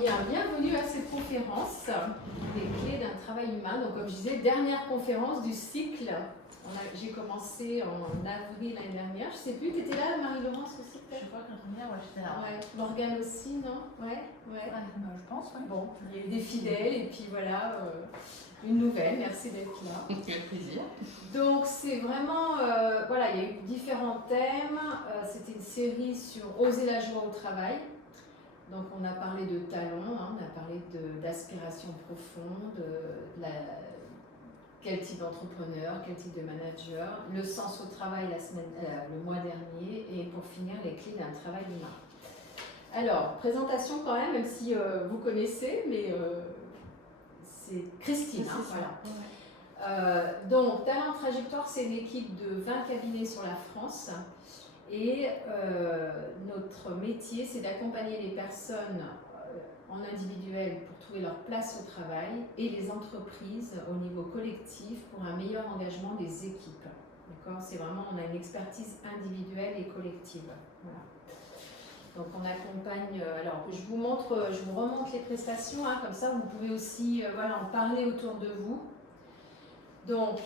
bien, bienvenue à cette conférence des clés d'un travail humain. Donc, comme je disais, dernière conférence du cycle. J'ai commencé en avril l'année dernière. Je ne sais plus, tu étais là, Marie-Laurence aussi peut-être? Je crois que la première, j'étais là. Ouais. Morgane aussi, non? Ouais. Je pense, oui. Bon, il y a eu des fidèles et puis voilà, une nouvelle. Merci d'être là. Avec plaisir. Donc, c'est vraiment, voilà, il y a eu différents thèmes. C'était une série sur oser la joie au travail. Donc on a parlé de talent, hein, on a parlé d'aspiration profonde, quel type d'entrepreneur, quel type de manager, le sens au travail le mois dernier, et pour finir les clés d'un travail humain. Alors, présentation quand même si vous connaissez, mais c'est Christine, hein, voilà. Donc Talent Trajectoire, c'est une équipe de 20 cabinets sur la France. Et notre métier, c'est d'accompagner les personnes en individuel pour trouver leur place au travail et les entreprises au niveau collectif pour un meilleur engagement des équipes. D'accord ? C'est vraiment, on a une expertise individuelle et collective. Voilà. Donc on accompagne, alors je vous remonte les prestations, hein, comme ça vous pouvez aussi voilà, en parler autour de vous. Donc,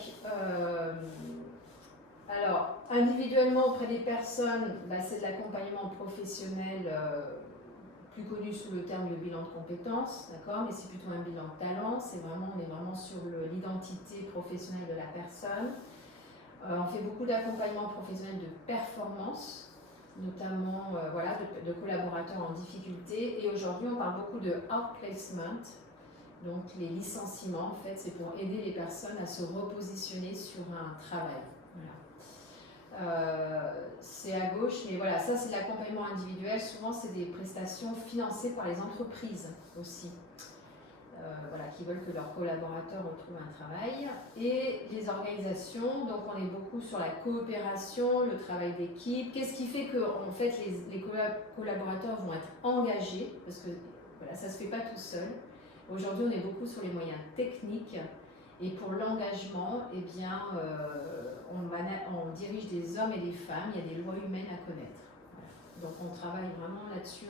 alors, individuellement auprès des personnes, c'est de l'accompagnement professionnel, plus connu sous le terme de bilan de compétences, d'accord, mais c'est plutôt un bilan de talent, on est vraiment sur l'identité professionnelle de la personne. On fait beaucoup d'accompagnement professionnel de performance, notamment voilà, de collaborateurs en difficulté, et aujourd'hui on parle beaucoup de outplacement. Donc les licenciements, en fait, c'est pour aider les personnes à se repositionner sur un travail. Voilà. C'est à gauche, mais voilà, ça c'est l'accompagnement individuel. Souvent, c'est des prestations financées par les entreprises aussi, voilà, qui veulent que leurs collaborateurs retrouvent un travail. Et les organisations, donc on est beaucoup sur la coopération, le travail d'équipe. Qu'est-ce qui fait que en fait, les collaborateurs vont être engagés, parce que voilà, ça ne se fait pas tout seul. Aujourd'hui, on est beaucoup sur les moyens techniques, et pour l'engagement, eh bien, on dirige des hommes et des femmes, il y a des lois humaines à connaître. Voilà. Donc on travaille vraiment là-dessus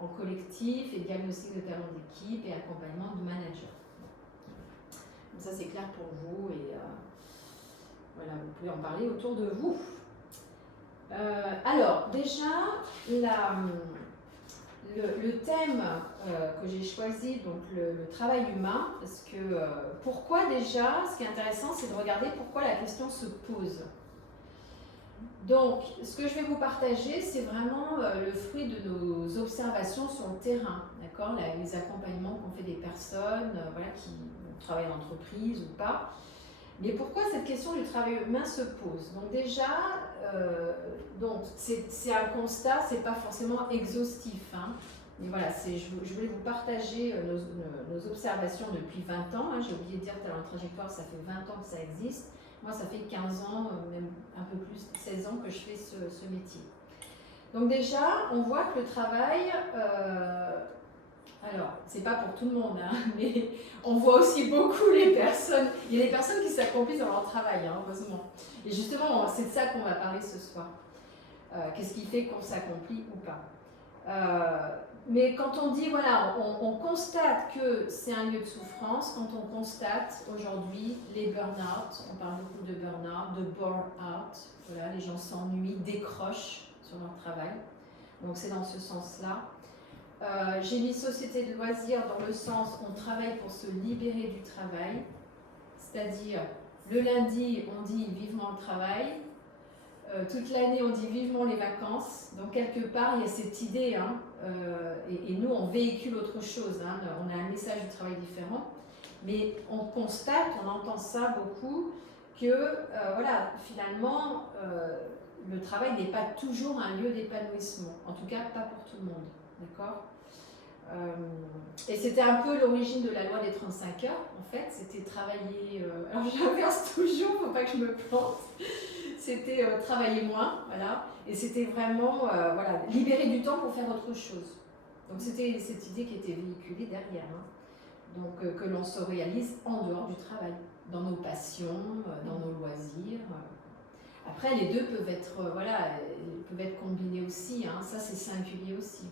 en collectif, et diagnostic de talent d'équipe et accompagnement de managers. Donc ça c'est clair pour vous, et voilà, vous pouvez en parler autour de vous. Alors déjà, le thème que j'ai choisi, donc le travail humain, parce que pourquoi déjà, ce qui est intéressant, c'est de regarder pourquoi la question se pose. Donc, ce que je vais vous partager, c'est vraiment le fruit de nos observations sur le terrain, d'accord, les accompagnements qu'on fait des personnes, voilà, qui travaillent en entreprise ou pas. Mais pourquoi cette question du travail humain se pose? Donc déjà, c'est un constat, c'est pas forcément exhaustif, hein. Mais voilà, je voulais vous partager nos observations depuis 20 ans. Hein. J'ai oublié de dire que Talent Trajectoire, ça fait 20 ans que ça existe. Moi, ça fait 15 ans, même un peu plus, 16 ans que je fais ce métier. Donc déjà, on voit que le travail... alors, c'est pas pour tout le monde, hein, mais on voit aussi beaucoup les personnes. Il y a des personnes qui s'accomplissent dans leur travail, hein, heureusement. Et justement, c'est de ça qu'on va parler ce soir. Qu'est-ce qui fait qu'on s'accomplit ou pas? Mais quand on dit, voilà, on constate que c'est un lieu de souffrance, quand on constate aujourd'hui les burn-out, on parle beaucoup de burn-out, de bore-out, voilà, les gens s'ennuient, décrochent sur leur travail. Donc c'est dans ce sens-là. J'ai mis société de loisirs dans le sens on travaille pour se libérer du travail, c'est-à-dire le lundi on dit vivement le travail, toute l'année on dit vivement les vacances, donc quelque part il y a cette idée, hein, et nous on véhicule autre chose, hein, on a un message du travail différent, mais on constate, on entend ça beaucoup, que voilà, finalement le travail n'est pas toujours un lieu d'épanouissement, en tout cas pas pour tout le monde. D'accord. Et c'était un peu l'origine de la loi des 35 heures, en fait, c'était travailler, alors j'inverse toujours, faut pas que je me plante, c'était travailler moins, voilà, et c'était vraiment, voilà, libérer du temps pour faire autre chose. Donc c'était cette idée qui était véhiculée derrière, hein. Donc que l'on se réalise en dehors du travail, dans nos passions, dans nos loisirs. Après, les deux peuvent être, voilà, peuvent être combinés aussi, hein, ça c'est singulier aussi.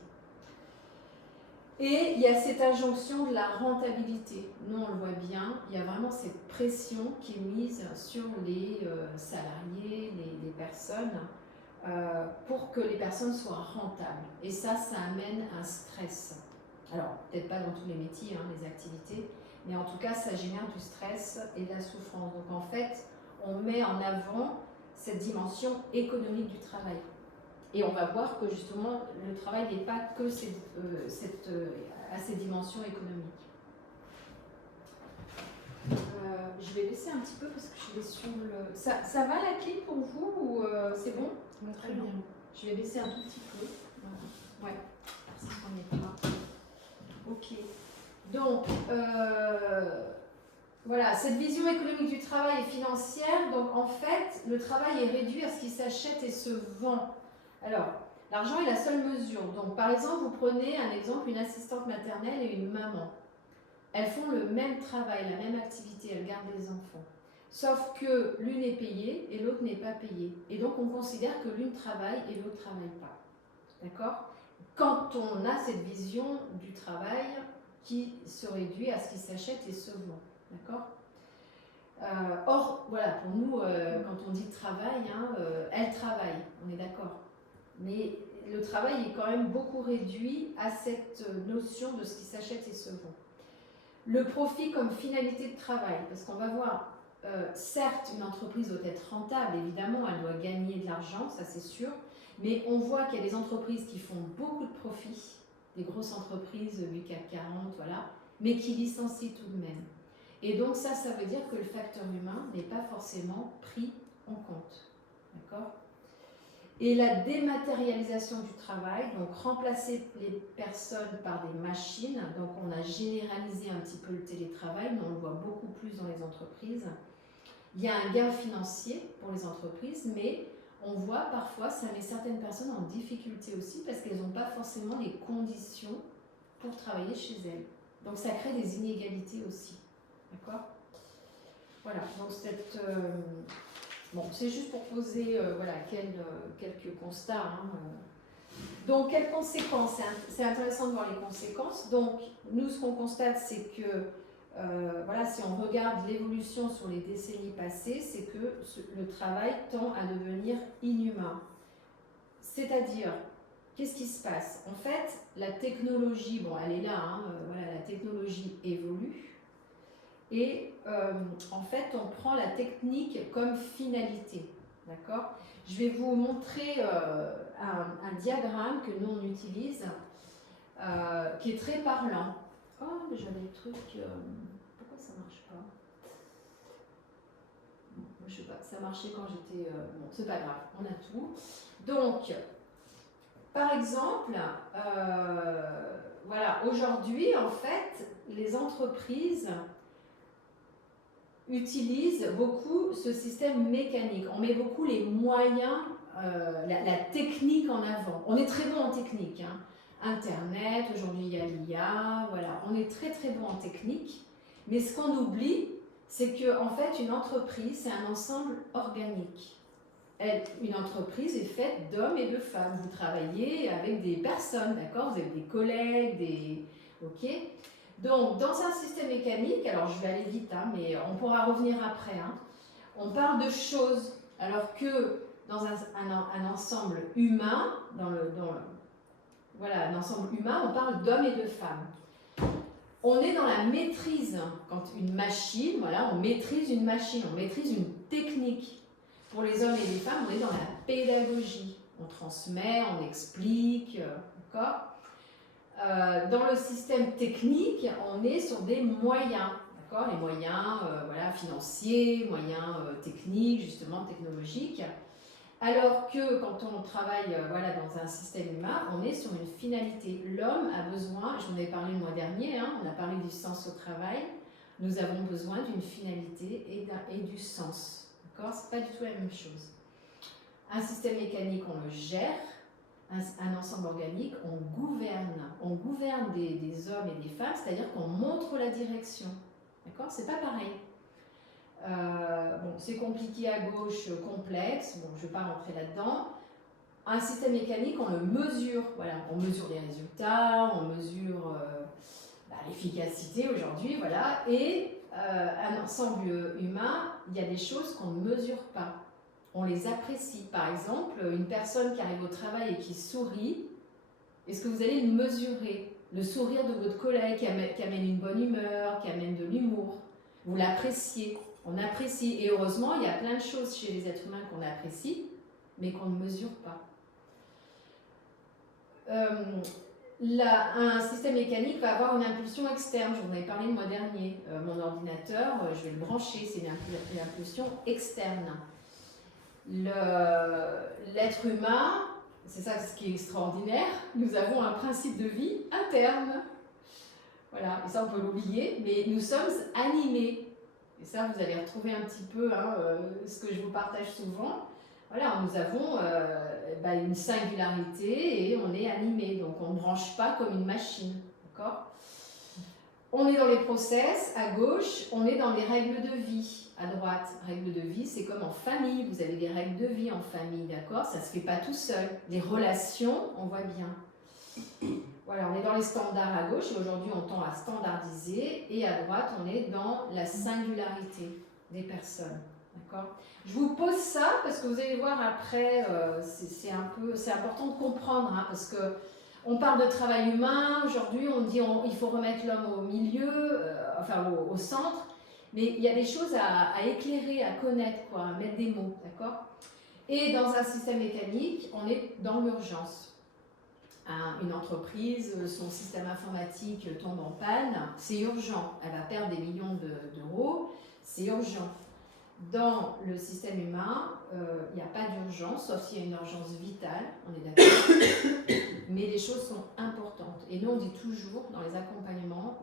Et il y a cette injonction de la rentabilité. Nous, on le voit bien, il y a vraiment cette pression qui est mise sur les salariés, les personnes, pour que les personnes soient rentables. Et ça amène un stress. Alors, peut-être pas dans tous les métiers, hein, les activités, mais en tout cas, ça génère du stress et de la souffrance. Donc, en fait, on met en avant cette dimension économique du travail. Et on va voir que justement, le travail n'est pas que à ces dimensions économiques. Je vais baisser un petit peu parce que je vais sur le... Ça va la clé pour vous ou c'est bon? Très bien. Je vais baisser un tout petit peu. Voilà. Ouais, merci qu'on n'est pas. Ok. Donc, voilà, cette vision économique du travail est financière. Donc, en fait, le travail est réduit à ce qui s'achète et se vend. Alors, l'argent est la seule mesure. Donc, par exemple, vous prenez un exemple, une assistante maternelle et une maman. Elles font le même travail, la même activité, elles gardent les enfants. Sauf que l'une est payée et l'autre n'est pas payée. Et donc, on considère que l'une travaille et l'autre ne travaille pas. D'accord? Quand on a cette vision du travail qui se réduit à ce qui s'achète et se vend. D'accord? Or, voilà, pour nous, quand on dit travail, elle travaille, on est d'accord. Mais le travail est quand même beaucoup réduit à cette notion de ce qui s'achète et se vend. Le profit comme finalité de travail, parce qu'on va voir, certes, une entreprise doit être rentable, évidemment, elle doit gagner de l'argent, ça c'est sûr, mais on voit qu'il y a des entreprises qui font beaucoup de profits, des grosses entreprises du CAC 40, voilà, mais qui licencient tout de même. Et donc ça veut dire que le facteur humain n'est pas forcément pris en compte. D'accord ? Et la dématérialisation du travail, donc remplacer les personnes par des machines, donc on a généralisé un petit peu le télétravail, mais on le voit beaucoup plus dans les entreprises. Il y a un gain financier pour les entreprises, mais on voit parfois, ça met certaines personnes en difficulté aussi parce qu'elles n'ont pas forcément les conditions pour travailler chez elles. Donc ça crée des inégalités aussi. D'accord ? Voilà, donc bon, c'est juste pour poser voilà, quelques constats. Donc, quelles conséquences? C'est intéressant de voir les conséquences. Donc, nous, ce qu'on constate, c'est que, voilà, si on regarde l'évolution sur les décennies passées, c'est que le travail tend à devenir inhumain. C'est-à-dire, qu'est-ce qui se passe? En fait, la technologie, bon, elle est là, voilà, la technologie évolue. Et en fait, on prend la technique comme finalité. D'accord? Je vais vous montrer un diagramme que nous on utilise, qui est très parlant. Oh, mais j'avais le truc. Pourquoi ça marche pas? Bon, je sais pas, ça marchait quand j'étais. Bon, c'est pas grave, on a tout. Donc, par exemple, voilà, aujourd'hui, en fait, les entreprises utilisent beaucoup ce système mécanique. On met beaucoup les moyens, la technique en avant. On est très bon en technique. Internet, aujourd'hui il y a l'IA, voilà. On est très très bon en technique. Mais ce qu'on oublie, c'est qu'en fait, une entreprise, c'est un ensemble organique. Une entreprise est faite d'hommes et de femmes. Vous travaillez avec des personnes, d'accord? Vous avez des collègues, ok? Donc, dans un système mécanique, alors je vais aller vite, mais on pourra revenir après, on parle de choses, alors que dans un ensemble humain, voilà, un ensemble humain, on parle d'hommes et de femmes. On est dans la maîtrise, quand une machine, voilà, on maîtrise une machine, on maîtrise une technique. Pour les hommes et les femmes, on est dans la pédagogie. On transmet, on explique, d'accord ? Dans le système technique, on est sur des moyens, d'accord ? Les moyens voilà, financiers, moyens techniques, justement technologiques. Alors que quand on travaille voilà, dans un système humain, on est sur une finalité. L'homme a besoin, je vous en avais parlé le mois dernier, on a parlé du sens au travail, nous avons besoin d'une finalité et du sens. D'accord ? C'est pas du tout la même chose. Un système mécanique, on le gère. Un ensemble organique, on gouverne des hommes et des femmes, c'est-à-dire qu'on montre la direction. D'accord ? C'est pas pareil. Bon, c'est compliqué à gauche, complexe, bon, je ne vais pas rentrer là-dedans. un système mécanique, on le mesure. Voilà, on mesure les résultats, on mesure l'efficacité aujourd'hui, voilà. Et un ensemble humain, il y a des choses qu'on ne mesure pas. On les apprécie. Par exemple, une personne qui arrive au travail et qui sourit, est-ce que vous allez le mesurer? Le sourire de votre collègue qui amène une bonne humeur, qui amène de l'humour. Vous l'appréciez. On apprécie. Et heureusement, il y a plein de choses chez les êtres humains qu'on apprécie, mais qu'on ne mesure pas. Un système mécanique va avoir une impulsion externe. Je vous en avais parlé le mois dernier. Mon ordinateur, je vais le brancher, c'est une impulsion externe. L'être humain, c'est ça ce qui est extraordinaire, nous avons un principe de vie interne. Voilà, et ça on peut l'oublier, mais nous sommes animés. Et ça vous allez retrouver un petit peu ce que je vous partage souvent. Voilà, nous avons une singularité et on est animé, donc on ne branche pas comme une machine. D'accord ? On est dans les process, à gauche, on est dans les règles de vie. À droite, règles de vie, c'est comme en famille, vous avez des règles de vie en famille, d'accord? Ça ne se fait pas tout seul. Les relations, on voit bien. Voilà, on est dans les standards à gauche, et aujourd'hui on tend à standardiser, et à droite, on est dans la singularité des personnes, d'accord? Je vous pose ça parce que vous allez voir après, c'est important de comprendre, parce que on parle de travail humain, aujourd'hui on dit il faut remettre l'homme au milieu, au centre. Mais il y a des choses à éclairer, à connaître, à mettre des mots, d'accord? Et dans un système mécanique, on est dans l'urgence. Une entreprise, son système informatique tombe en panne, c'est urgent. Elle va perdre des millions d'euros, c'est urgent. Dans le système humain, il n'y a pas d'urgence, sauf s'il y a une urgence vitale, on est d'accord. Mais les choses sont importantes. Et nous, on dit toujours, dans les accompagnements,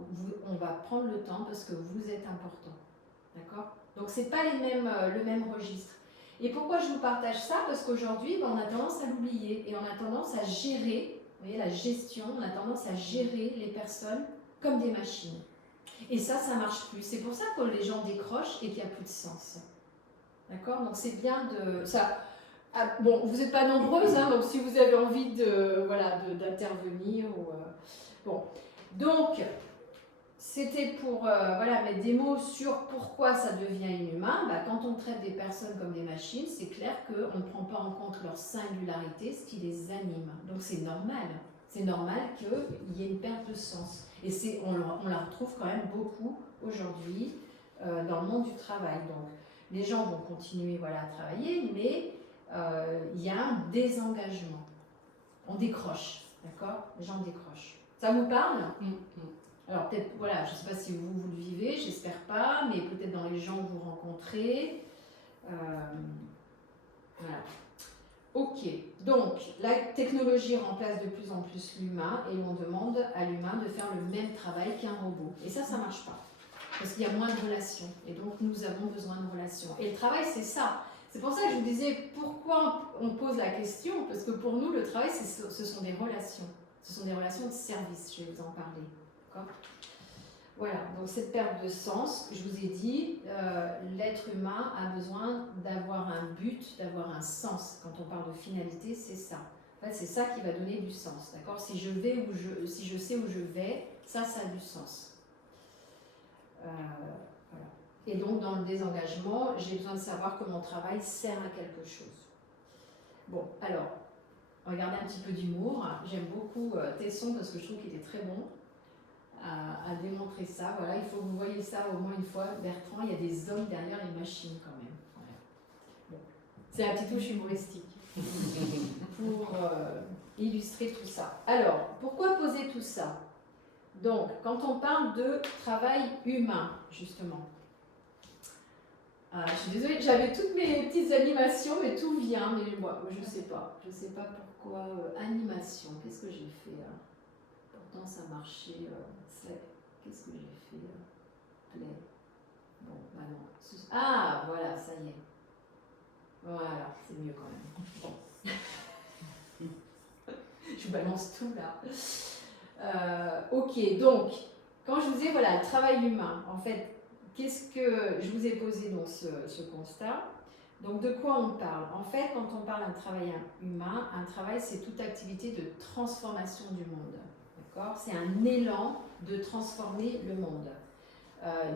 on va prendre le temps parce que vous êtes important. D'accord ? Donc, ce n'est pas le même registre. Et pourquoi je vous partage ça? Parce qu'aujourd'hui, on a tendance à l'oublier et on a tendance à gérer, vous voyez, la gestion, on a tendance à gérer les personnes comme des machines. Et ça ne marche plus. C'est pour ça que les gens décrochent et qu'il n'y a plus de sens. D'accord? Donc, c'est bien de... Bon, vous n'êtes pas nombreuses, donc si vous avez envie d'intervenir. Bon, donc, c'était pour mettre des mots sur pourquoi ça devient inhumain. Quand on traite des personnes comme des machines, c'est clair qu'on ne prend pas en compte leur singularité, ce qui les anime. Donc, c'est normal. C'est normal qu'il y ait une perte de sens. Et on la retrouve quand même beaucoup aujourd'hui dans le monde du travail. Donc, les gens vont continuer à travailler, mais il y a un désengagement. On décroche, d'accord? Les gens décrochent. Ça vous parle? Alors peut-être, je ne sais pas si vous le vivez, j'espère pas, mais peut-être dans les gens que vous rencontrez. Voilà. Ok, donc la technologie remplace de plus en plus l'humain et on demande à l'humain de faire le même travail qu'un robot. Et ça ne marche pas. Parce qu'il y a moins de relations. Et donc, nous avons besoin de relations. Et le travail, c'est ça. C'est pour ça que je vous disais pourquoi on pose la question. Parce que pour nous, le travail, ce sont des relations. Ce sont des relations de service. Je vais vous en parler. D'accord ? Voilà. Donc, cette perte de sens, je vous ai dit, l'être humain a besoin d'avoir un but, d'avoir un sens. Quand on parle de finalité, c'est ça. En fait, c'est ça qui va donner du sens. D'accord ? Si je sais où je vais, ça a du sens. Voilà. Et donc, dans le désengagement, j'ai besoin de savoir que mon travail sert à quelque chose. Bon, alors, regardez un petit peu d'humour. J'aime beaucoup Tesson parce que je trouve qu'il était très bon à démontrer ça. Voilà, il faut que vous voyez ça au moins une fois. Bertrand, il y a des hommes derrière les machines quand même. Voilà. Bon. C'est la petite touche humoristique pour illustrer tout ça. Alors, pourquoi poser tout ça ? Donc, quand on parle de travail humain, justement, je suis désolée, j'avais toutes mes petites animations, mais tout vient, mais moi, je ne sais pas. Je ne sais pas pourquoi. Animation, qu'est-ce que j'ai fait là ? Pourtant, ça marchait. Qu'est-ce que j'ai fait Play. Bon, non. Ah, voilà, ça y est. Voilà, c'est mieux quand même. Bon. Je balance tout là. Ok, donc, quand je vous ai, le travail humain, en fait, qu'est-ce que je vous ai posé donc ce constat? Donc de quoi on parle? En fait, quand on parle d'un travail humain, un travail c'est toute activité de transformation du monde. D'accord? C'est un élan de transformer le monde.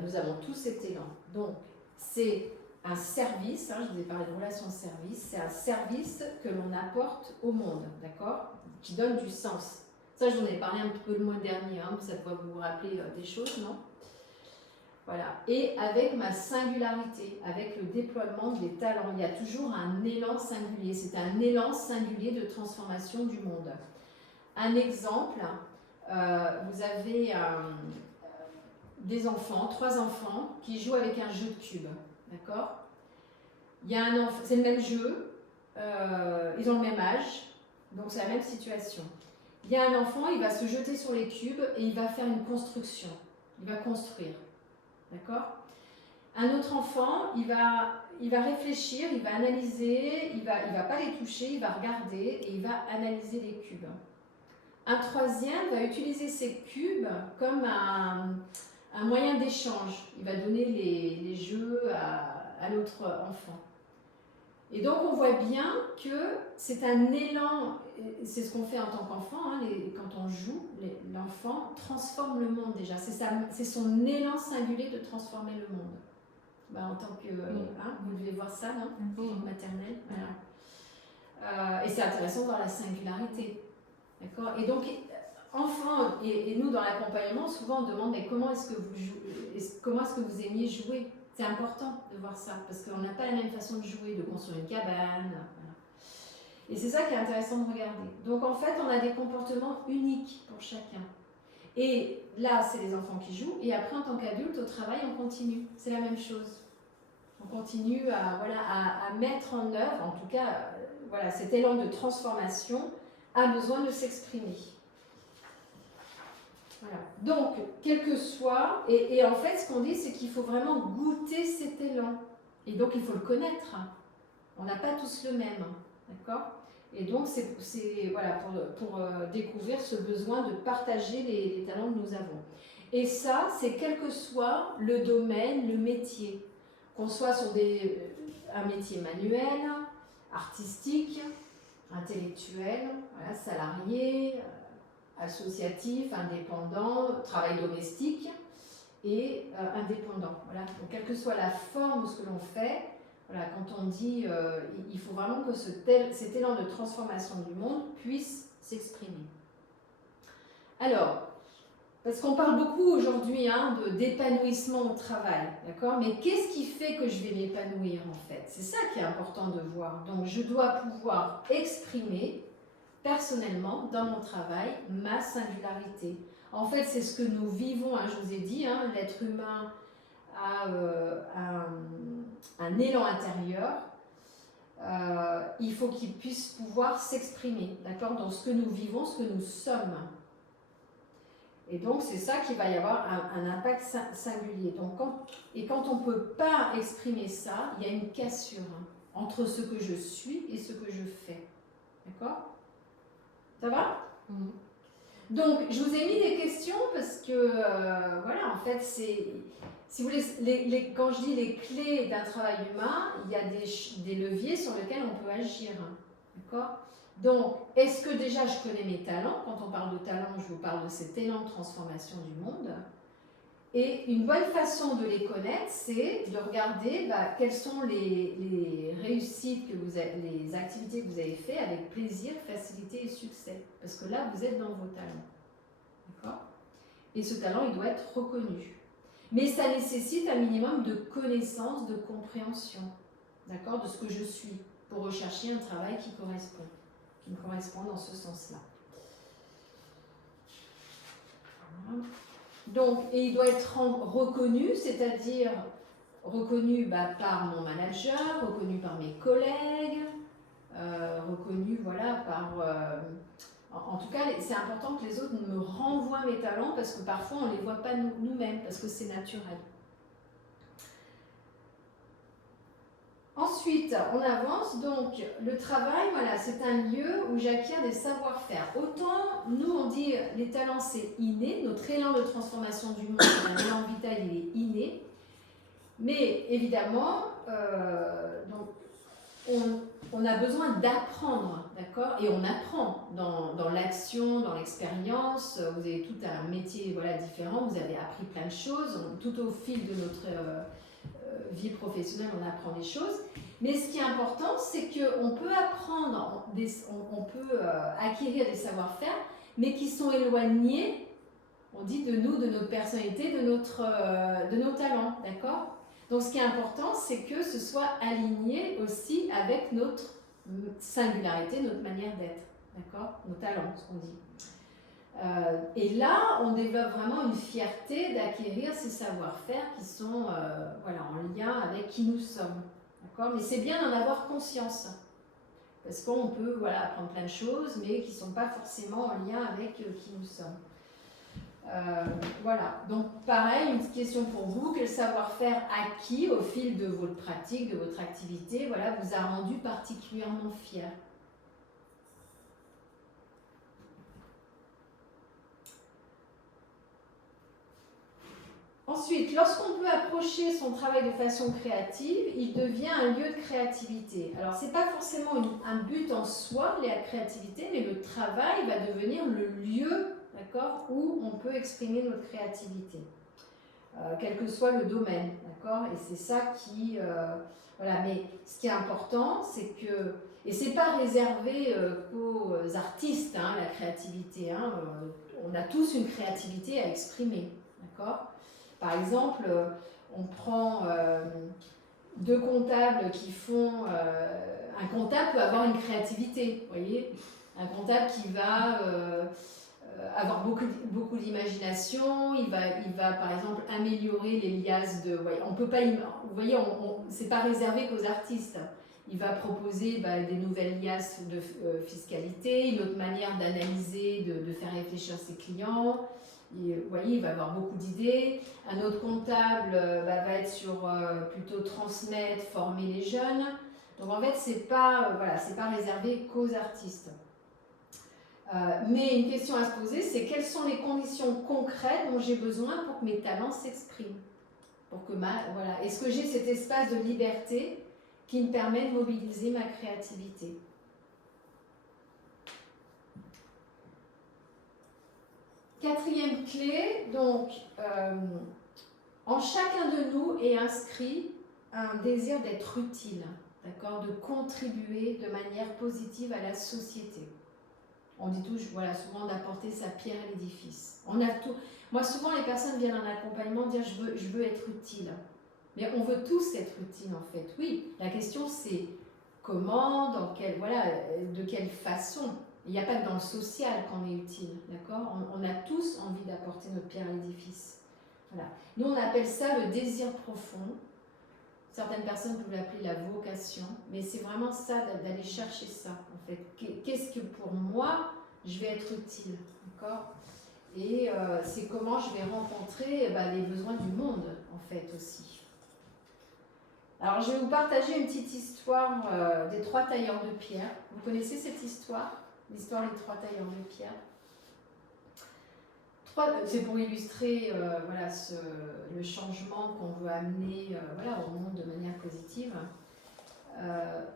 Nous avons tous cet élan. Donc c'est un service, hein, je vous ai parlé de relation de service, c'est un service que l'on apporte au monde, d'accord? Qui donne du sens. Ça, je vous en ai parlé un petit peu le mois dernier, hein, ça doit vous rappeler des choses, non? Voilà. Et avec ma singularité, avec le déploiement des talents, il y a toujours un élan singulier. C'est un élan singulier de transformation du monde. Un exemple, vous avez des enfants, 3 enfants, qui jouent avec un jeu de cubes. D'accord? Il y a un enfant, c'est le même jeu, ils ont le même âge, donc c'est la même situation. Il y a un enfant, il va se jeter sur les cubes et il va faire une construction. Il va construire. D'accord? Un autre enfant, il va réfléchir, il va analyser, il va pas les toucher, il va regarder et il va analyser les cubes. Un troisième va utiliser ces cubes comme un moyen d'échange. Il va donner les jeux à l'autre enfant. Et donc on voit bien que c'est un élan, c'est ce qu'on fait en tant qu'enfant, hein, quand on joue, l'enfant transforme le monde déjà. C'est son élan singulier de transformer le monde. Ben, en tant que, hein, vous devez voir ça, non? En tant que maternelle. Voilà. Et c'est intéressant de voir la singularité. D'accord? Et donc, enfant, et nous dans l'accompagnement, souvent on demande mais comment est-ce que vous jouez, comment est-ce que vous aimiez jouer? C'est important de voir ça, parce qu'on n'a pas la même façon de jouer, de construire une cabane. Voilà. Et c'est ça qui est intéressant de regarder. Donc en fait, on a des comportements uniques pour chacun. Et là, c'est les enfants qui jouent, et après, en tant qu'adulte, au travail, on continue. C'est la même chose. On continue à mettre en œuvre, en tout cas, voilà, cet élan de transformation a besoin de s'exprimer. Voilà. Donc, quel que soit, et en fait, ce qu'on dit, c'est qu'il faut vraiment goûter cet élan. Et donc, il faut le connaître. On n'a pas tous le même. D'accord? Et donc, c'est voilà, pour découvrir ce besoin de partager les talents que nous avons. Et ça, c'est quel que soit le domaine, le métier. Qu'on soit sur un métier manuel, artistique, intellectuel, voilà, salarié, associatif, indépendant, travail domestique et indépendant. Voilà. Donc, quelle que soit la forme de ce que l'on fait, voilà, quand on dit il faut vraiment que cet élan de transformation du monde puisse s'exprimer. Alors, parce qu'on parle beaucoup aujourd'hui d'épanouissement au travail, d'accord? Mais qu'est-ce qui fait que je vais m'épanouir en fait? C'est ça qui est important de voir. Donc, je dois pouvoir exprimer personnellement, dans mon travail, ma singularité. En fait, c'est ce que nous vivons, hein, je vous ai dit, hein, l'être humain a un élan intérieur. Il faut qu'il puisse pouvoir s'exprimer, d'accord, dans ce que nous vivons, ce que nous sommes. Et donc, c'est ça qui va y avoir un impact singulier. Donc, quand on ne peut pas exprimer ça, il y a une cassure entre ce que je suis et ce que je fais. D'accord? Ça va? Donc, je vous ai mis des questions parce que, voilà, en fait, si vous voulez, quand je dis les clés d'un travail humain, il y a des leviers sur lesquels on peut agir. D'accord? Donc, est-ce que déjà je connais mes talents? Quand on parle de talent, je vous parle de cet élan de transformation du monde. Et une bonne façon de les connaître, c'est de regarder quelles sont les réussites, les activités que vous avez faites avec plaisir, facilité et succès. Parce que là, vous êtes dans vos talents. D'accord? Et ce talent, il doit être reconnu. Mais ça nécessite un minimum de connaissance, de compréhension, d'accord, de ce que je suis, pour rechercher un travail qui me correspond dans ce sens-là. Voilà. Donc, et il doit être reconnu, c'est-à-dire reconnu par mon manager, reconnu par mes collègues, reconnu par... en tout cas, c'est important que les autres me renvoient mes talents parce que parfois on ne les voit pas nous-mêmes, parce que c'est naturel. Ensuite, on avance, donc le travail, voilà, c'est un lieu où j'acquiers des savoir-faire. Autant, nous on dit les talents c'est inné, notre élan de transformation du monde, un élan vital, il est inné. Mais évidemment, donc, on a besoin d'apprendre, d'accord? Et on apprend dans l'action, dans l'expérience. Vous avez tout un métier différent, vous avez appris plein de choses. Tout au fil de notre vie professionnelle, on apprend des choses. Mais ce qui est important, c'est qu'on peut apprendre, on peut acquérir des savoir-faire, mais qui sont éloignés, on dit, de nous, de notre personnalité, de nos talents, d'accord? Donc ce qui est important, c'est que ce soit aligné aussi avec notre singularité, notre manière d'être, d'accord? Nos talents, ce qu'on dit. Et là, on développe vraiment une fierté d'acquérir ces savoir-faire qui sont en lien avec qui nous sommes, d'accord? Mais c'est bien d'en avoir conscience, parce qu'on peut apprendre plein de choses, mais qui ne sont pas forcément en lien avec qui nous sommes. Donc pareil, une petite question pour vous: quel savoir-faire acquis au fil de votre pratique, de votre activité, vous a rendu particulièrement fier? Ensuite, lorsqu'on peut approcher son travail de façon créative, il devient un lieu de créativité. Alors, ce n'est pas forcément un but en soi, la créativité, mais le travail va devenir le lieu, d'accord, où on peut exprimer notre créativité, quel que soit le domaine, d'accord. Et c'est ça qui... mais ce qui est important, c'est que... Et ce n'est pas réservé qu'aux artistes, la créativité. On a tous une créativité à exprimer, d'accord. Par exemple, on prend deux comptables qui font... un comptable peut avoir une créativité, vous voyez. Un comptable qui va avoir beaucoup d'imagination, il va par exemple améliorer les liasses de... On peut pas, vous voyez, c'est pas réservé qu'aux artistes. Il va proposer des nouvelles liasses de fiscalité, une autre manière d'analyser, de faire réfléchir ses clients. Et, vous voyez, il va avoir beaucoup d'idées. Un autre comptable va être sur plutôt transmettre, former les jeunes. Donc en fait, c'est pas réservé qu'aux artistes. Mais une question à se poser, c'est: quelles sont les conditions concrètes dont j'ai besoin pour que mes talents s'expriment, est-ce que j'ai cet espace de liberté qui me permet de mobiliser ma créativité? Quatrième clé, donc, en chacun de nous est inscrit un désir d'être utile, d'accord, de contribuer de manière positive à la société. On dit souvent d'apporter sa pierre à l'édifice. On a tout. Moi, souvent, les personnes viennent en accompagnement dire je veux être utile. Mais on veut tous être utiles, en fait. Oui, la question c'est comment, de quelle façon. Il n'y a pas que dans le social qu'on est utile, d'accord. On a tous envie d'apporter notre pierre à l'édifice. Voilà. Nous, on appelle ça le désir profond. Certaines personnes peuvent l'appeler la vocation, mais c'est vraiment ça, d'aller chercher ça, en fait. Qu'est-ce que pour moi, je vais être utile, d'accord? Et c'est comment je vais rencontrer les besoins du monde, en fait, aussi. Alors, je vais vous partager une petite histoire des 3 tailleurs de pierre. Vous connaissez cette histoire? L'histoire des 3 tailleurs de pierre. C'est pour illustrer le changement qu'on veut amener au monde de manière positive.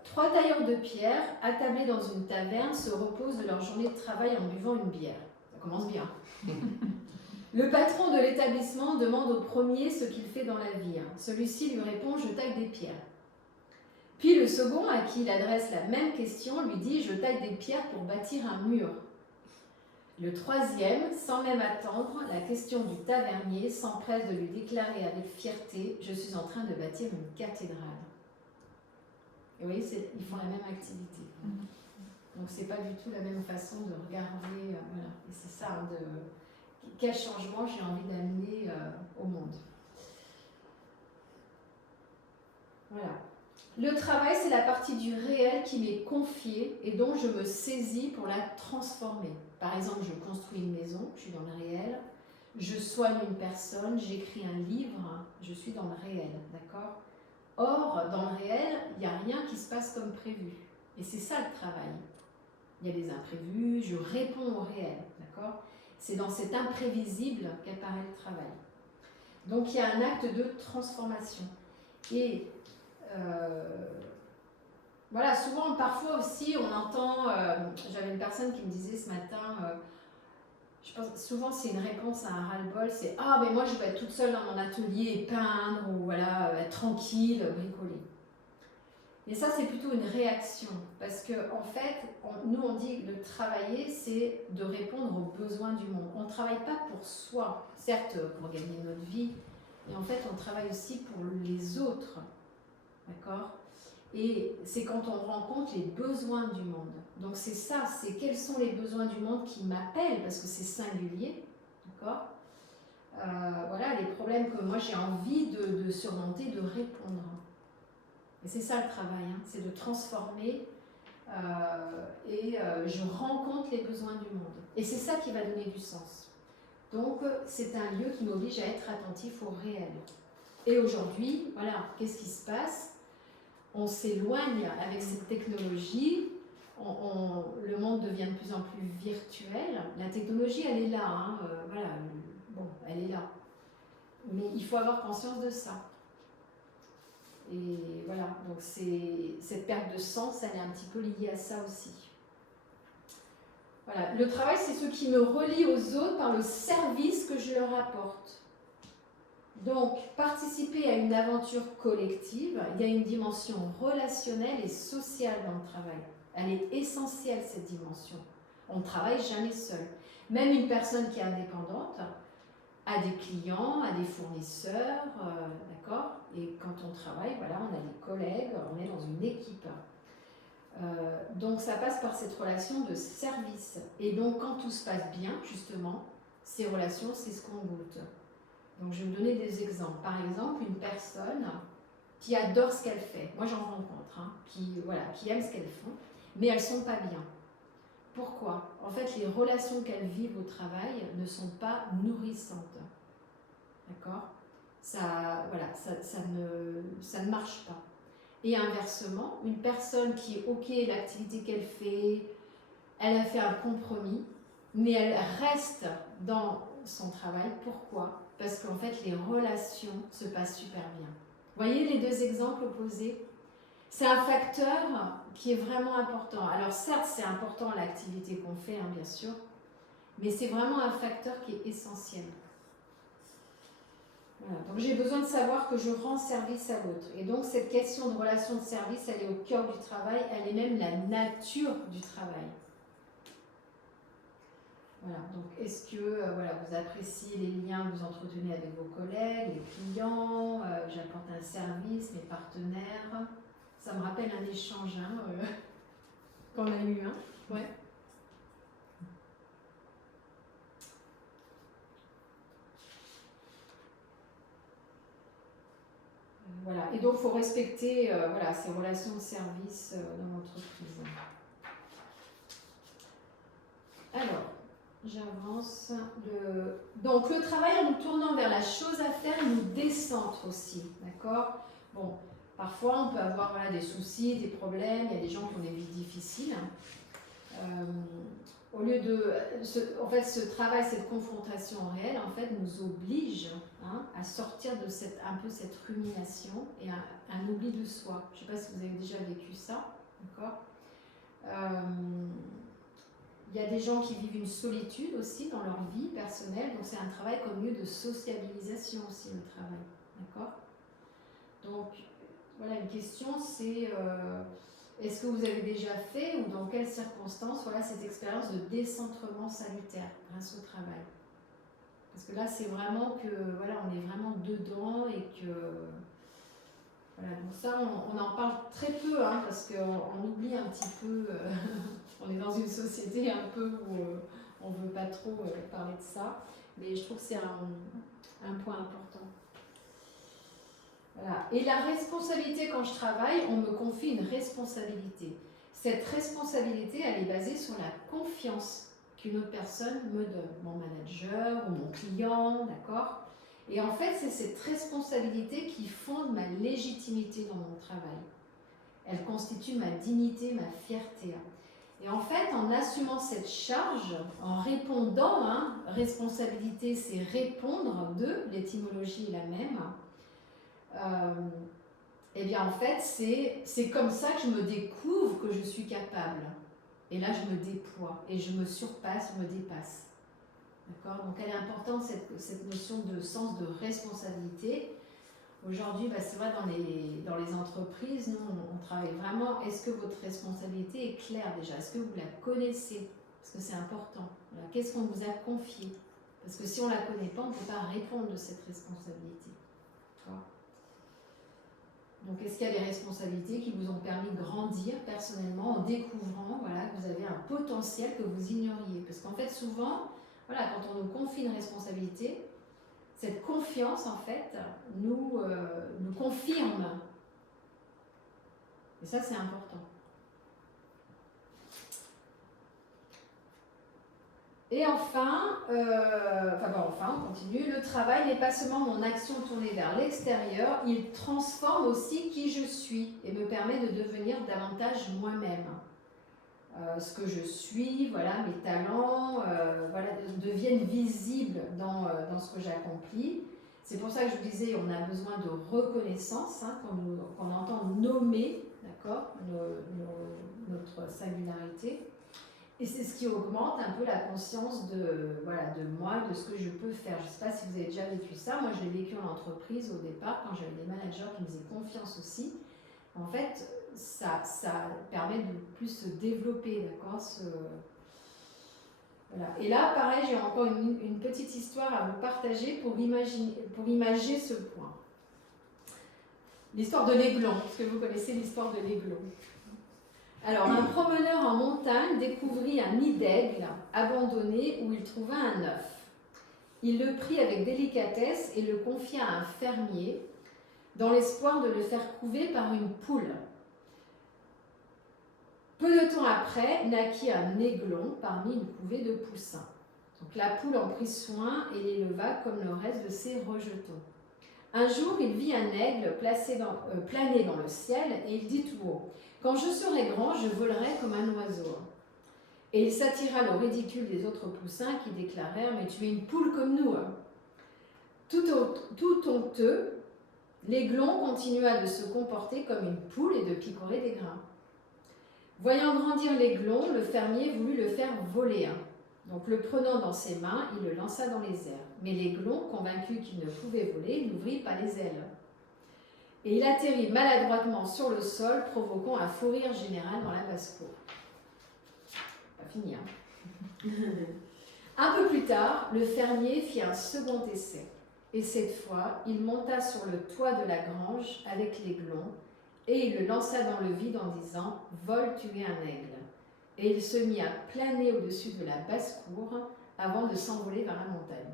3 tailleurs de pierre, attablés dans une taverne, se reposent de leur journée de travail en buvant une bière. Ça commence bien. Le patron de l'établissement demande au premier ce qu'il fait dans la vie. Celui-ci lui répond: je taille des pierres. Puis le second, à qui il adresse la même question, lui dit: je taille des pierres pour bâtir un mur. Le troisième, sans même attendre la question du tavernier, s'empresse de lui déclarer avec fierté: je suis en train de bâtir une cathédrale. Et vous voyez, ils font la même activité. Donc c'est pas du tout la même façon de regarder. Et c'est ça, quel changement j'ai envie d'amener au monde. Voilà. Le travail, c'est la partie du réel qui m'est confiée et dont je me saisis pour la transformer. Par exemple, je construis une maison, je suis dans le réel. Je soigne une personne, j'écris un livre, je suis dans le réel, d'accord? Or, dans le réel, il n'y a rien qui se passe comme prévu. Et c'est ça le travail. Il y a des imprévus, je réponds au réel, d'accord? C'est dans cet imprévisible qu'apparaît le travail. Donc, il y a un acte de transformation. Et voilà, souvent, parfois aussi, on entend, j'avais une personne qui me disait ce matin, je pense souvent c'est une réponse à un ras-le-bol, c'est ah mais moi je vais être toute seule dans mon atelier et peindre ou voilà être tranquille, bricoler. Mais ça c'est plutôt une réaction parce que en fait nous on dit que de travailler c'est de répondre aux besoins du monde. On ne travaille pas pour soi, certes pour gagner notre vie, mais en fait on travaille aussi pour les autres, d'accord? Et c'est quand on rencontre les besoins du monde. Donc c'est ça, c'est quels sont les besoins du monde qui m'appellent, parce que c'est singulier, d'accord? Voilà, les problèmes que moi j'ai envie de surmonter, de répondre. Et c'est ça le travail, hein, c'est de transformer je rencontre les besoins du monde. Et c'est ça qui va donner du sens. Donc c'est un lieu qui m'oblige à être attentif au réel. Et aujourd'hui, voilà, qu'est-ce qui se passe? On s'éloigne avec cette technologie, le monde devient de plus en plus virtuel. La technologie, elle est là, hein, voilà, bon, elle est là. Mais il faut avoir conscience de ça. Et voilà, donc cette perte de sens, elle est un petit peu liée à ça aussi. Voilà, le travail, c'est ce qui me relie aux autres par le service que je leur apporte. Donc, participer à une aventure collective, il y a une dimension relationnelle et sociale dans le travail. Elle est essentielle, cette dimension. On ne travaille jamais seul. Même une personne qui est indépendante a des clients, a des fournisseurs, d'accord? Et quand on travaille, voilà, on a des collègues, on est dans une équipe. Donc, ça passe par cette relation de service. Et donc, quand tout se passe bien, justement, ces relations, c'est ce qu'on goûte. Donc, je vais vous donner des exemples. Par exemple, une personne qui adore ce qu'elle fait. Moi, j'en rencontre, hein, qui aiment ce qu'elles font, mais elles ne sont pas bien. Pourquoi? En fait, les relations qu'elles vivent au travail ne sont pas nourrissantes. D'accord? Ça ne marche pas. Et inversement, une personne qui est OK, l'activité qu'elle fait, elle a fait un compromis, mais elle reste dans son travail. Pourquoi? Parce qu'en fait, les relations se passent super bien. Vous voyez les deux exemples opposés? C'est un facteur qui est vraiment important. Alors certes, c'est important l'activité qu'on fait, hein, bien sûr, mais c'est vraiment un facteur qui est essentiel. Voilà. Donc j'ai besoin de savoir que je rends service à l'autre. Et donc cette question de relation de service, elle est au cœur du travail, elle est même la nature du travail. Voilà, donc est-ce que vous appréciez les liens que vous entretenez avec vos collègues, les clients, j'apporte un service, mes partenaires. Ça me rappelle un échange qu'on a eu. Hein, ouais. Voilà, et donc il faut respecter ces relations de service dans l'entreprise. Alors, j'avance. Donc le travail en nous tournant vers la chose à faire nous décentre aussi, d'accord? Bon, parfois on peut avoir des soucis, des problèmes, il y a des gens qui ont des vies difficiles. Au lieu ce travail, cette confrontation réelle, en fait, nous oblige à sortir de cette rumination et un oubli de soi. Je ne sais pas si vous avez déjà vécu ça, d'accord? Il y a des gens qui vivent une solitude aussi dans leur vie personnelle, donc c'est un travail comme lieu de sociabilisation aussi, le travail, d'accord? Donc, voilà, une question, c'est est-ce que vous avez déjà fait ou dans quelles circonstances cette expérience de décentrement salutaire grâce au travail? Parce que là, c'est vraiment que, on est vraiment dedans et que... Voilà, donc ça, on en parle très peu, hein, parce qu'on oublie un petit peu... on est dans une société un peu où on ne veut pas trop parler de ça. Mais je trouve que c'est un point important. Voilà. Et la responsabilité, quand je travaille, on me confie une responsabilité. Cette responsabilité, elle est basée sur la confiance qu'une autre personne me donne, mon manager ou mon client, d'accord? Et en fait, c'est cette responsabilité qui fonde ma légitimité dans mon travail. Elle constitue ma dignité, ma fierté. Et en fait, en assumant cette charge, en répondant, responsabilité, c'est répondre l'étymologie est la même, eh bien en fait, c'est comme ça que je me découvre que je suis capable. Et là, je me déploie et je me surpasse, je me dépasse. D'accord? Donc elle est importante, cette notion de sens de responsabilité. Aujourd'hui, c'est vrai, dans les entreprises, nous, on travaille vraiment. Est-ce que votre responsabilité est claire déjà? Est-ce que vous la connaissez? Parce que c'est important. Voilà. Qu'est-ce qu'on vous a confié? Parce que si on ne la connaît pas, on ne peut pas répondre de cette responsabilité. D'accord? Donc, est-ce qu'il y a des responsabilités qui vous ont permis de grandir personnellement en découvrant que vous avez un potentiel que vous ignoriez? Parce qu'en fait, souvent, quand on nous confie une responsabilité, cette confiance, en fait, nous confirme. Et ça, c'est important. Et enfin, on continue. Le travail n'est pas seulement mon action tournée vers l'extérieur, il transforme aussi qui je suis et me permet de devenir davantage moi-même. Ce que je suis, mes talents, deviennent visibles dans ce que j'accomplis. C'est pour ça que je vous disais, on a besoin de reconnaissance, qu'on entend nommer, d'accord, notre singularité. Et c'est ce qui augmente un peu la conscience de moi, de ce que je peux faire. Je ne sais pas si vous avez déjà vécu ça. Moi, je l'ai vécu en entreprise au départ, quand j'avais des managers qui me faisaient confiance aussi. En fait, ça permet de plus se développer, d'accord, voilà. Et là, pareil, j'ai encore une petite histoire à vous partager pour imager ce point. L'histoire de l'aiglon. Est-ce que vous connaissez l'histoire de l'aiglon? Alors, un promeneur en montagne découvrit un nid d'aigle abandonné où il trouva un œuf. Il le prit avec délicatesse et le confia à un fermier dans l'espoir de le faire couver par une poule. Peu de temps après, naquit un aiglon parmi une couvée de poussins. Donc, la poule en prit soin et l'éleva comme le reste de ses rejetons. Un jour, il vit un aigle planer dans le ciel et il dit tout haut: « Quand je serai grand, je volerai comme un oiseau. » Et il s'attira le ridicule des autres poussins qui déclarèrent: « Mais tu es une poule comme nous. » Tout honteux, l'aiglon continua de se comporter comme une poule et de picorer des grains. Voyant grandir l'aiglon, le fermier voulut le faire voler un. Donc, le prenant dans ses mains, il le lança dans les airs. Mais l'aiglon, convaincu qu'il ne pouvait voler, n'ouvrit pas les ailes. Et il atterrit maladroitement sur le sol, provoquant un fou rire général dans la basse-cour. Pas fini, hein. Un peu plus tard, le fermier fit un second essai. Et cette fois, il monta sur le toit de la grange avec l'aiglon, et il le lança dans le vide en disant: « Vole, tu es un aigle. » Et il se mit à planer au-dessus de la basse-cour avant de s'envoler vers la montagne.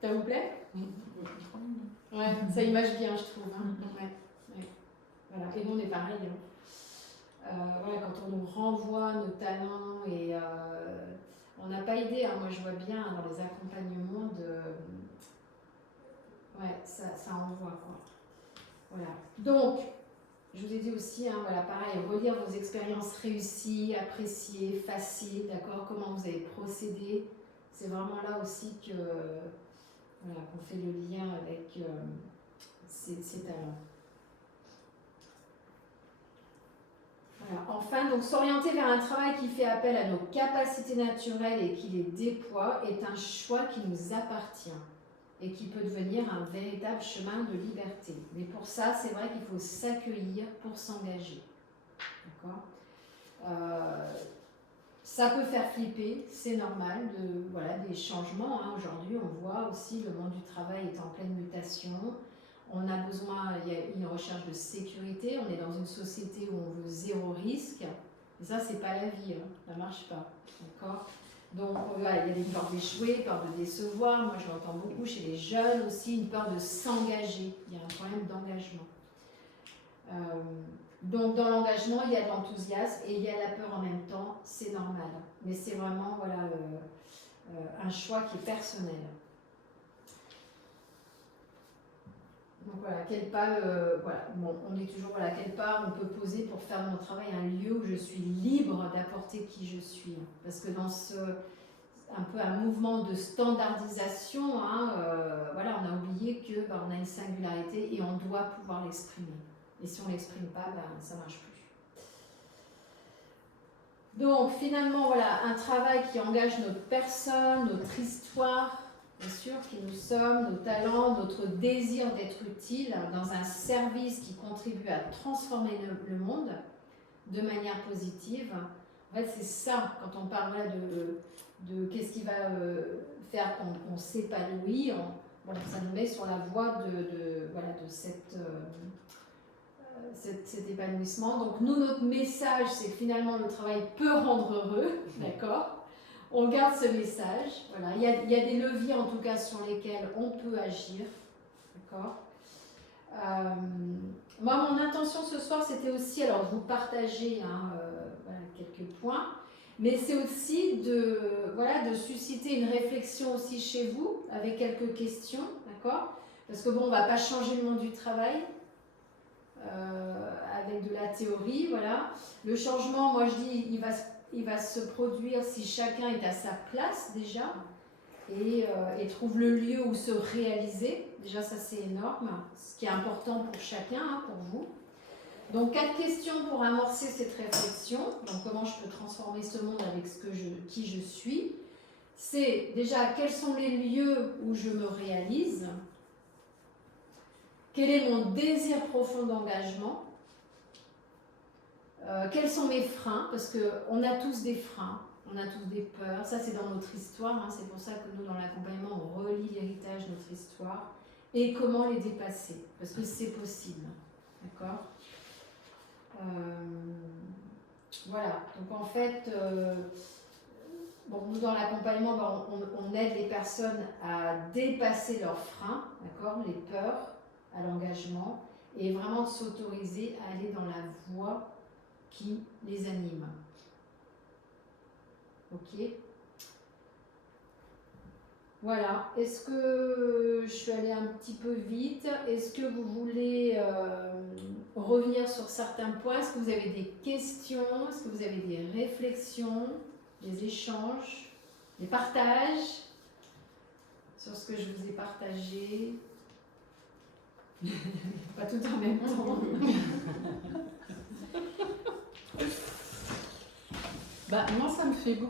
Ça vous plaît? Ouais, ça image bien, je trouve. Hein. Ouais. Voilà. Et nous, on est pareil. Quand on nous renvoie nos talents, et on n'a pas idée. Hein. Moi, je vois bien dans les accompagnements ça envoie, quoi. Voilà. Donc, je vous ai dit aussi, pareil, relire vos expériences réussies, appréciées, faciles, d'accord, comment vous avez procédé. C'est vraiment là aussi qu'on fait le lien avec ces talents. Voilà. Enfin, donc s'orienter vers un travail qui fait appel à nos capacités naturelles et qui les déploie est un choix qui nous appartient et qui peut devenir un véritable chemin de liberté. Mais pour ça, c'est vrai qu'il faut s'accueillir pour s'engager. D'accord ? Ça peut faire flipper, c'est normal, des changements. Hein. Aujourd'hui, on voit aussi le monde du travail est en pleine mutation. On a besoin, il y a une recherche de sécurité. On est dans une société où on veut zéro risque. Et ça, c'est pas la vie, hein. Ça marche pas. D'accord ? Donc, il y a une peur d'échouer, peur de décevoir. Moi, je l'entends beaucoup chez les jeunes aussi, une peur de s'engager. Il y a un problème d'engagement. Donc, dans l'engagement, il y a de l'enthousiasme et il y a la peur en même temps. C'est normal. Mais c'est vraiment un choix qui est personnel. Donc voilà, quel pas, on dit toujours quel pas on peut poser pour faire de mon travail un lieu où je suis libre d'apporter qui je suis. Parce que dans un peu un mouvement de standardisation, hein, voilà, on a oublié que on a une singularité et on doit pouvoir l'exprimer. Et si on ne l'exprime pas, ça ne marche plus. Donc finalement, voilà, un travail qui engage notre personne, notre histoire, bien sûr, qui nous sommes, nos talents, notre désir d'être utile dans un service qui contribue à transformer le monde de manière positive. En fait, c'est ça, quand on parle là de qu'est-ce qui va faire qu'on s'épanouit, ça nous met sur la voie de cet épanouissement. Donc nous, notre message, c'est que finalement le travail peut rendre heureux, d'accord? On garde ce message, voilà. Il y a des leviers en tout cas sur lesquels on peut agir, d'accord? Moi, mon intention ce soir, c'était aussi, alors vous partager quelques points, mais c'est aussi de susciter une réflexion aussi chez vous, avec quelques questions, d'accord? Parce que on ne va pas changer le monde du travail avec de la théorie, voilà. Le changement, moi je dis, il va se produire si chacun est à sa place déjà, et trouve le lieu où se réaliser. Déjà, ça c'est énorme, ce qui est important pour chacun, hein, pour vous. Donc, 4 questions pour amorcer cette réflexion. Donc, comment je peux transformer ce monde avec qui je suis. C'est déjà, quels sont les lieux où je me réalise? Quel est mon désir profond d'engagement? Quels sont mes freins? Parce qu'on a tous des freins. On a tous des peurs, ça c'est dans notre histoire, hein. C'est pour ça que nous dans l'accompagnement on relie l'héritage, notre histoire, et comment les dépasser, parce que c'est possible, d'accord? Voilà, donc en fait, nous dans l'accompagnement on aide les personnes à dépasser leurs freins, d'accord, les peurs à l'engagement, et vraiment de s'autoriser à aller dans la voie qui les anime. Ok. Voilà. Est-ce que je suis allée un petit peu vite? Est-ce que vous voulez revenir sur certains points? Est-ce que vous avez des questions? Est-ce que vous avez des réflexions, des échanges, des partages sur ce que je vous ai partagé? Pas tout en même temps. Moi, ça me fait beaucoup